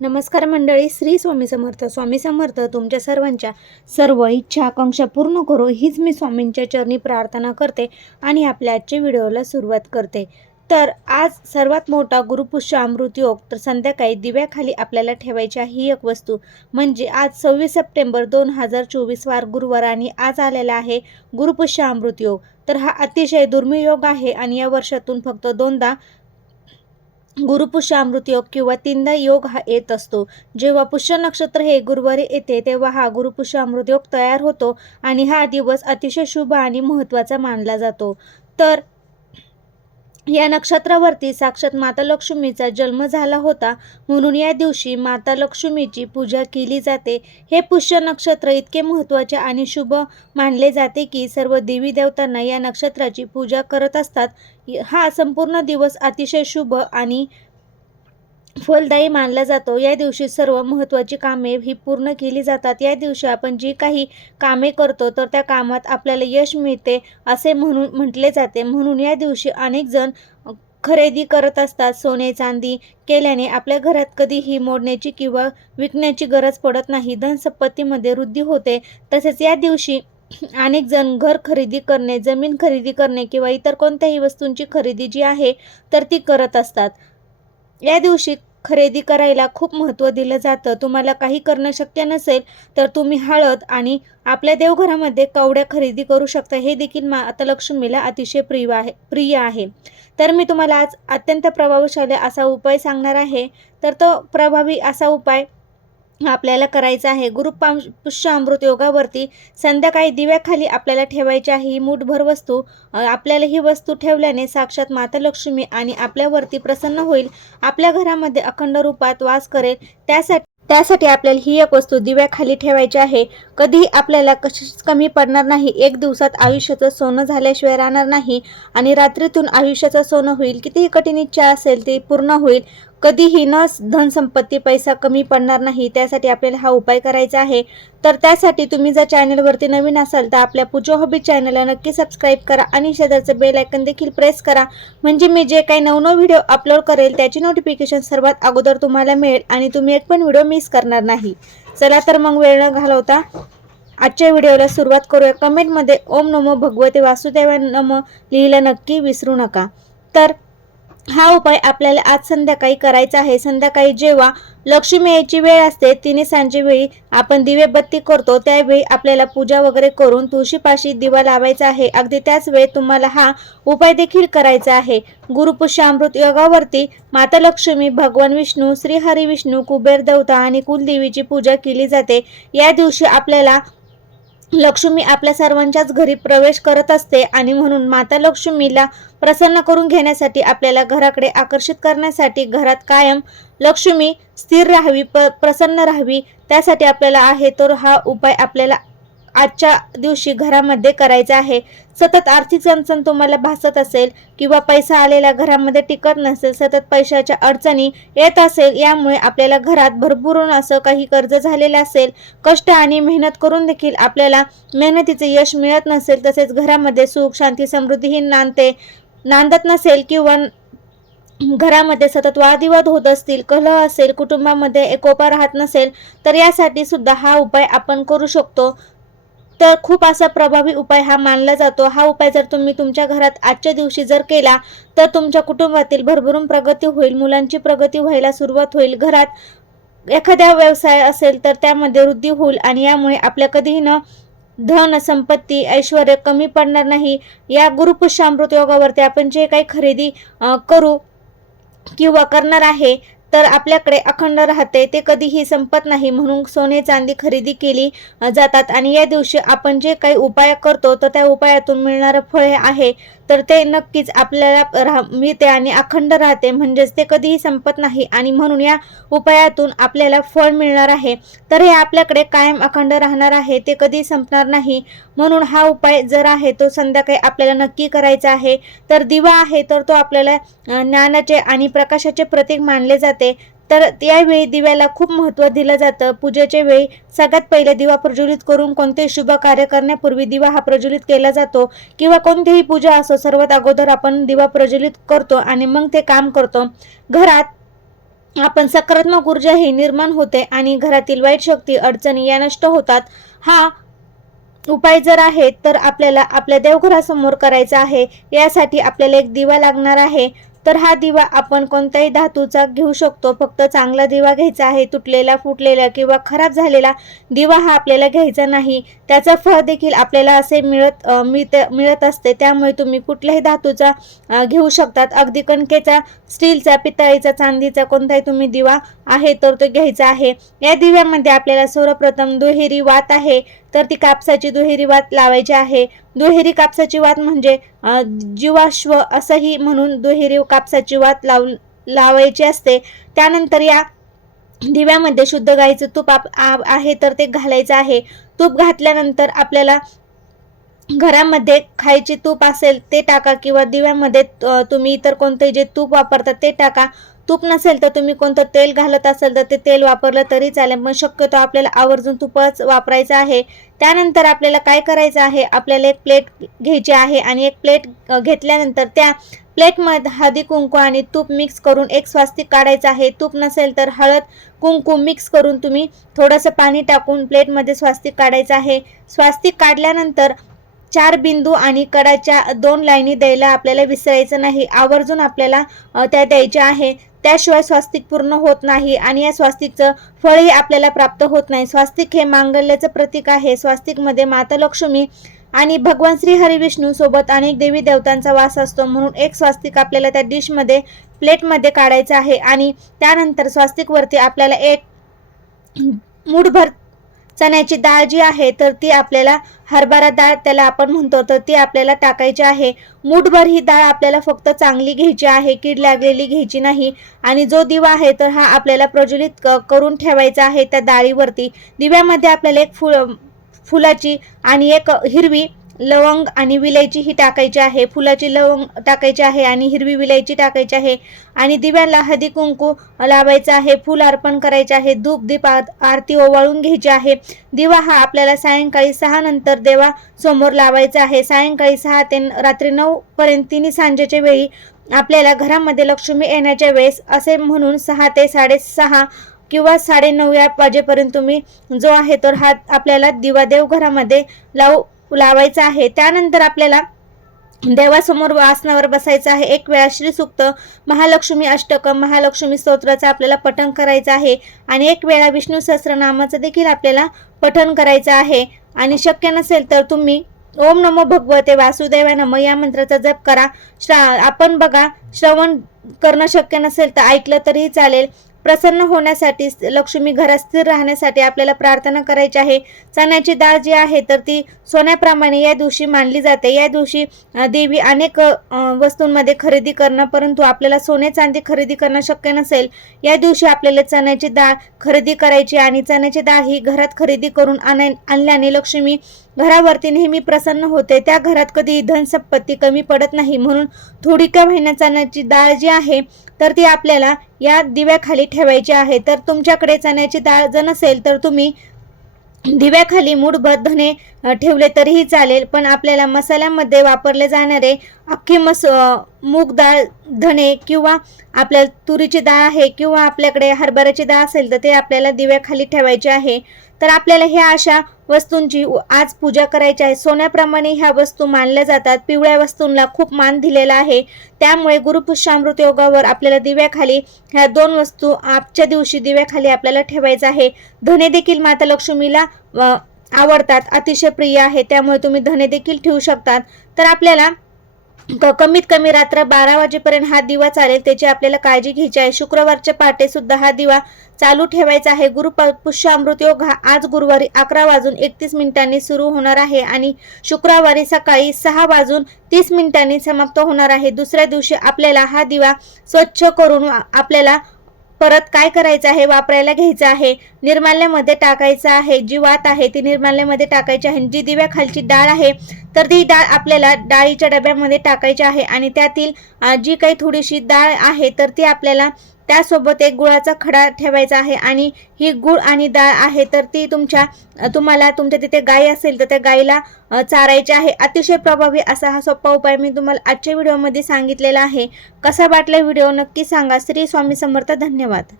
नमस्कार मंडळी श्री स्वामी समर्थ. स्वामी समर्थ तुमच्या सर्वांच्या सर्व इच्छा आकांक्षा पूर्ण करो हीच मी स्वामींच्या चरणी प्रार्थना करते आणि आपल्या आजच्या व्हिडिओला सुरुवात करते. तर आज सर्वात मोठा गुरुपुष्य अमृत योग तर संध्याकाळी दिव्याखाली आपल्याला ठेवायची ही एक वस्तू. म्हणजे आज सव्वीस सप्टेंबर दोन हजार चोवीस वार गुरुवार आणि आज आलेला आहे गुरुपुष्य अमृत योग. तर हा अतिशय दुर्मिळ योग आहे आणि या वर्षातून फक्त दोनदा गुरुपुष्य योग किंवा तीनदा योग हा येत असतो. जेव्हा पुष्य नक्षत्र हे गुरुवारी येते तेव्हा हा गुरुपुष्य योग तयार होतो आणि हा दिवस अतिशय शुभ आणि महत्त्वाचा मानला जातो. तर या नक्षत्रावरती साक्षात माता लक्ष्मीचा जन्म झाला होता. म्हणून या दिवशी माता लक्ष्मीची पूजा केली जाते. हे पुष्य नक्षत्र इतके महत्त्वाचे आणि शुभ मानले जाते की सर्व देवी देवतांना या नक्षत्राची पूजा करत असतात. हा संपूर्ण दिवस अतिशय शुभ आणि फलदायी मानला जातो. या दिवशी सर्व महत्त्वाची कामे ही पूर्ण केली जातात. या दिवशी आपण जी काही कामे करतो तर त्या कामात आपल्याला यश मिळते असे म्हणून म्हटले जाते. म्हणून या दिवशी अनेक जण खरेदी करत असतात. सोने चांदी केल्याने आपल्या घरात कधीही मोडण्याची किंवा विकण्याची गरज पडत नाही. धनसंपत्तीमध्ये वृद्धी होते. तसेच या दिवशी अनेक जण घर खरेदी करणे जमीन खरेदी करणे किंवा इतर कोणत्याही वस्तूंची खरेदी जी आहे तर ती करत असतात. या दिवशी खरेदी करायला खूप महत्त्व दिलं जातं. तुम्हाला काही करणं शक्य नसेल तर तुम्ही हळद आणि आपल्या देवघरामध्ये कवड्या खरेदी करू शकता. हे देखील माता लक्ष्मीला अतिशय प्रिय आहे प्रिय आहे. तर मी तुम्हाला आज अत्यंत प्रभावशाली असा उपाय सांगणार आहे. तर तो प्रभावी असा उपाय आपल्याला करायचं आहे. गुरुपाम पुष्य अमृत योगावरती संध्याकाळी दिव्याखाली आपल्याला ठेवायची आहे ही मूठभर वस्तू. आपल्याला ही वस्तू ठेवल्याने साक्षात माता लक्ष्मी आणि आपल्यावरती प्रसन्न होईल. आपल्या घरामध्ये अखंड रूपात वास करेल. त्यासाठी त्यासाठी आपल्याला ही एक वस्तू दिव्याखाली ठेवायची आहे. कधीही आपल्याला कशीच कमी पडणार नाही. एक दिवसात आयुष्याचं सोनं झाल्याशिवाय राहणार नाही आणि रात्रीतून आयुष्याचं सोनं होईल. कितीही कठीण इच्छा असेल ती पूर्ण होईल. कधीही न धनसंपत्ती पैसा कमी पडणार नाही त्यासाठी आपल्याला हा उपाय करायचा आहे. तर त्यासाठी तुम्ही जर चॅनलवरती नवीन असाल तर आपल्या पूजो हॉबी चॅनलला नक्की सबस्क्राईब करा आणि शेजारचं बेल आयकन देखील प्रेस करा. म्हणजे मी जे काही नवनव व्हिडिओ अपलोड करेल त्याची नोटिफिकेशन सर्वात अगोदर तुम्हाला मिळेल आणि तुम्ही एक पण व्हिडिओ मिस करणार नाही. चला तर मग वेळ न घालवता आजच्या व्हिडिओला सुरुवात करूया. कमेंटमध्ये ओम नमो भगवते वासुदेवा नम लिहिलं नक्की विसरू नका. तर हा उपाय आपल्याला आज संध्याकाळी करायचा आहे. संध्याकाळी जेव्हा लक्ष्मी यायची वेळ असते तिने सांजे वेळी आपण दिवे बत्ती करतो त्यावेळी आपल्याला पूजा वगैरे करून तुळशीपाशी दिवा लावायचा आहे. अगदी त्याच वेळी तुम्हाला हा उपाय देखील करायचा आहे. गुरुपुष्यामृत योगावरती माता लक्ष्मी भगवान विष्णू श्री हरी विष्णू कुबेर देवता आणि कुलदेवीची पूजा केली जाते. या दिवशी आपल्याला लक्ष्मी आपल्या सर्वांच्याच घरी प्रवेश करत असते आणि म्हणून माता लक्ष्मीला प्रसन्न करून घेण्यासाठी आपल्याला घराकडे आकर्षित करण्यासाठी घरात कायम लक्ष्मी स्थिर राहावी प प्रसन्न राहावी त्यासाठी आपल्याला आहे. तर हा उपाय आपल्याला आजच्या दिवशी घरामध्ये करायचा आहे. सतत आर्थिक अडचण तुम्हाला भासत असेल किंवा पैसा आलेला घरामध्ये टिकत नसेल सतत पैशाच्या अडचणी येत असेल यामुळे आपल्याला घरात भरभरून असं काही कर्ज झालेलं असेल कष्ट आणि मेहनत करून देखील आपल्याला मेहनतीचे यश मिळत नसेल तसेच घरामध्ये सुख शांती समृद्धीही नांदते नांदत नसेल किंवा घरामध्ये सतत वादविवाद होत असतील कलह असेल कुटुंबामध्ये एकोपा राहत नसेल तर यासाठी सुद्धा हा उपाय आपण करू शकतो. तर खूप असा प्रभावी उपाय हा मानला जातो. हा उपाय जर तुम्ही तुमच्या घरात आजच्या दिवशी जर केला तर तुमच्या कुटुंबातील भरभरून प्रगती होईल मुलांची प्रगती व्हायला सुरुवात होईल. घरात एखाद्या व्यवसाय असेल तर त्यामध्ये वृद्धी होईल आणि यामुळे आपल्या कधीही न धन संपत्ती ऐश्वर कमी पडणार नाही. या गुरुपुष्यामृत योगावरती आपण जे काही खरेदी करू किंवा करणार आहे तर आपल्याकडे अखंड राहते ते कधीही संपत नाही. म्हणून सोने चांदी खरेदी केली जातात. आणि या दिवशी आपण जे काही उपाय करतो तर त्या उपायातून मिळणारं फळ हे आहे. तर ते नक्कीच आपल्याला राह मिळते आणि अखंड राहते. म्हणजेच ते कधीही संपत नाही आणि म्हणून या उपायातून आपल्याला फळ मिळणार आहे. तर हे आपल्याकडे कायम अखंड राहणार आहे. ते कधी संपणार नाही. म्हणून हा उपाय जर आहे तो संध्याकाळी आपल्याला नक्की करायचा आहे. तर दिवा आहे तर तो आपल्याला ज्ञानाचे आणि प्रकाशाचे प्रतीक मानले जाते. तर यावेळी दिव्याला खूप महत्त्व दिलं जातं. पूजेच्या वेळी सगळ्यात पहिले दिवा प्रज्वलित करून कोणतेही शुभ कार्य करण्यापूर्वी दिवा हा प्रज्वलित केला जातो किंवा कोणतीही पूजा असो सर्वात अगोदर आपण दिवा प्रज्वलित करतो आणि मग ते काम करतो. घरात आपण सकारात्मक ऊर्जा ही निर्माण होते आणि घरातील वाईट शक्ती अडचणी या नष्ट होतात. हा उपाय जर आहे तर आपल्याला आपल्या देवघरासमोर करायचा आहे. यासाठी आपल्याला एक दिवा लागणार आहे. तर हा दिवा आपण कोणत्याही धातूचा घेऊ शकतो. फक्त चांगला दिवा घ्यायचा आहे तुटलेला फुटलेला किंवा खराब झालेला दिवा हा आपल्याला घ्यायचा नाही. त्याचं फळ देखील आपल्याला असे मिळत मिळत मिळत असते. त्यामुळे तुम्ही कुठल्याही धातूचा घेऊ शकतात. अगदी कणकेचा स्टीलचा पितळीचा चांदीचा कोणताही तुम्ही दिवा आहे तर तो घ्यायचा आहे. या दिव्यामध्ये आपल्याला सर्वप्रथम दुहेरी वात आहे तर ती कापसाची दुहेरी वात लावायची आहे. दुहेरी कापसाची वात म्हणजे जीवाश्व असंही म्हणून दुहेरी कापसाची वात लाव लावायची असते. त्यानंतर या दिव्यामध्ये शुद्ध गाईचं तूप आप आहे तर ते घालायचं आहे. तूप घातल्यानंतर आपल्याला घरामध्ये खायचे तूप असेल ते टाका किंवा दिव्यामध्ये तुम्ही इतर कोणते जे तूप वापरतात ते टाका. तूप नसेल तर तुम्ही कोणतं तेल घालत असेल तर ते तेल वापरलं तरी चालेल. मग शक्यतो आपल्याला आवर्जून तुपच वापरायचं आहे. त्यानंतर आपल्याला काय करायचं आहे? आपल्याला एक प्लेट घ्यायची आहे आणि एक प्लेट घेतल्यानंतर त्या प्लेटमध्ये हळदी कुंकू आणि तूप मिक्स करून एक स्वास्तिक काढायचं आहे. तूप नसेल तर हळद कुंकू मिक्स करून तुम्ही थोडंसं पाणी टाकून प्लेटमध्ये स्वास्तिक काढायचं आहे. स्वास्तिक काढल्यानंतर चार बिंदू आणि कडाच्या दोन लाईनी द्यायला आपल्याला विसरायचं नाही. आवर्जून आपल्याला त्या द्यायच्या आहे. त्याशिवाय स्वास्तिक पूर्ण होत नाही आणि या स्वास्तिकचं फळही आपल्याला प्राप्त होत नाही. स्वास्तिक हे मांगल्याचं प्रतीक आहे. स्वास्तिकमध्ये माता लक्ष्मी आणि भगवान श्री हरिविष्णू सोबत अनेक देवी देवतांचा वास असतो. म्हणून एक स्वास्तिक आपल्याला त्या डिशमध्ये प्लेटमध्ये काढायचं आहे आणि त्यानंतर स्वास्तिकवरती आपल्याला एक मूठभर चण्याची डाळ जी आहे तर ती आपल्याला हरभरा डाळ त्याला आपण म्हणतो तर ती आपल्याला टाकायची आहे. मूठभर ही डाळ आपल्याला फक्त चांगली घ्यायची आहे कीड लागलेली घ्यायची नाही. आणि जो दिवा आहे तर हा आपल्याला प्रज्वलित क- करून ठेवायचा आहे त्या डाळीवरती. दिव्यामध्ये आपल्याला एक फुल फुलाची आणि एक हिरवी लवंग आणि विलायची ही टाकायची आहे फुलाची लवंग टाकायची आहे आणि हिरवी विलायची टाकायची आहे आणि दिव्याला हळदी कुंकू लावायचं आहे फूल अर्पण करायचे आहे धूप दीप आरती ओवाळून घ्यायची आहे. दिवा हा आपल्याला सायंकाळी सहा नंतर देवा समोर लावायचा आहे. सायंकाळी सहा ते रात्री नऊ पर्यंत तिन्ही सांजेच्या वेळी आपल्याला घरामध्ये लक्ष्मी येण्याच्या वेळेस असे म्हणून सहा ते साडेसहा किंवा साडेनऊ या वाजेपर्यंत तुम्ही जो आहे तर हा आपल्याला दिवा देवघरामध्ये लावू लावायचा आहे. त्यानंतर आपल्याला देवासमोर आसनावर बसायचं आहे. एक वेळा श्री सुक्त महालक्ष्मी अष्टकम महालक्ष्मी स्तोत्राचं आपल्याला पठण करायचं आहे. आणि एक वेळा विष्णू सहस्रनामाचं देखील आपल्याला पठण करायचं आहे. आणि शक्य नसेल तर तुम्ही ओम नमो भगवते वासुदेवा नम या मंत्राचा जप करा. श्रा आपण बघा श्रवण करणं शक्य नसेल तर ऐकलं तरीही चालेल. प्रसन्न होण्यासाठी लक्ष्मी घरात स्थिर राहण्यासाठी आपल्याला प्रार्थना करायची आहे. चण्याची डाळ जी आहे तर ती सोन्याप्रमाणे या दिवशी मानली जाते. या दिवशी देवी अनेक वस्तूंमध्ये खरेदी करणं परंतु आपल्याला सोने चांदी खरेदी करणं शक्य नसेल. या दिवशी आपल्याला चण्याची डाळ खरेदी करायची आणि चण्याची डाळ ही घरात खरेदी करून आणाय आणल्याने लक्ष्मी घरावरती नेहमी प्रसन्न होते. त्या घरात कधी धन संपत्ती कमी पडत नाही. म्हणून थोडी का महिन्या चण्याची डाळ जी आहे तर ती आपल्याला या दिव्याखाली ठेवायची आहे. तर तुमच्याकडे चण्याची डाळ जर नसेल तर तुम्ही दिव्याखाली मूठभर धने ठेवले तरीही चालेल पण आपल्याला मसाल्यामध्ये वापरले जाणारे अख्खी मस मूग डाळ धणे किंवा आपल्या तुरीची डाळ आहे किंवा आपल्याकडे हरभऱ्याची डाळ असेल तर ते आपल्याला दिव्याखाली ठेवायचे आहे. तर आपल्याला ह्या अशा वस्तूंची आज पूजा करायची आहे. सोन्याप्रमाणे ह्या वस्तू मानल्या जातात. पिवळ्या वस्तूंना खूप मान दिलेला आहे. त्यामुळे गुरुपुष्यामृत योगावर आपल्याला दिव्याखाली ह्या दोन वस्तू आजच्या दिवशी दिव्याखाली आपल्याला ठेवायचं आहे. धने देखील माता लक्ष्मीला आवडतात अतिशय प्रिय आहे त्यामुळे तुम्ही धने देखील ठेवू शकतात. तर आपल्याला क- कमीत कमी रात्र बारा वाजेपर्यंत हा दिवा चालेल. त्याची आपल्याला काळजी घ्यायची आहे. शुक्रवारच्या पहाटे सुद्धा हा दिवा चालू ठेवायचा आहे. गुरु प- पुष्यामृत योग हा आज गुरुवारी अकरा वाजून एकतीस मिनिटांनी सुरू होणार आहे आणि शुक्रवारी सकाळी सहा वाजून तीस मिनिटांनी समाप्त होणार आहे. दुसऱ्या दिवशी आपल्याला हा दिवा स्वच्छ करून आपल्याला परत काय करायचं आहे? वापरायला घ्यायचं आहे? निर्माल्यामध्ये टाकायचं आहे. जी वात आहे ती निर्माल्यामध्ये टाकायची आहे. जी दिव्याखालची डाळ आहे तर ती डाळ आपल्याला डाळीच्या डब्यामध्ये टाकायची आहे. आणि त्यातील जी काही थोडीशी डाळ आहे तर ती आपल्याला त्यासोबत एक गुळाचा खडा ठेवायचा आहे आणि ही गुळ आणि डाळ आहे तर ती तुमच्या तुम्हाला तुमच्या तिथे गाय असेल तर त्या गाईला चारायची आहे. अतिशय प्रभावी असा हा सोपा उपाय मी तुम्हाला आजच्या व्हिडिओमध्ये सांगितलेला आहे. कसा वाटला व्हिडिओ नक्की सांगा. श्री स्वामी समर्थ धन्यवाद.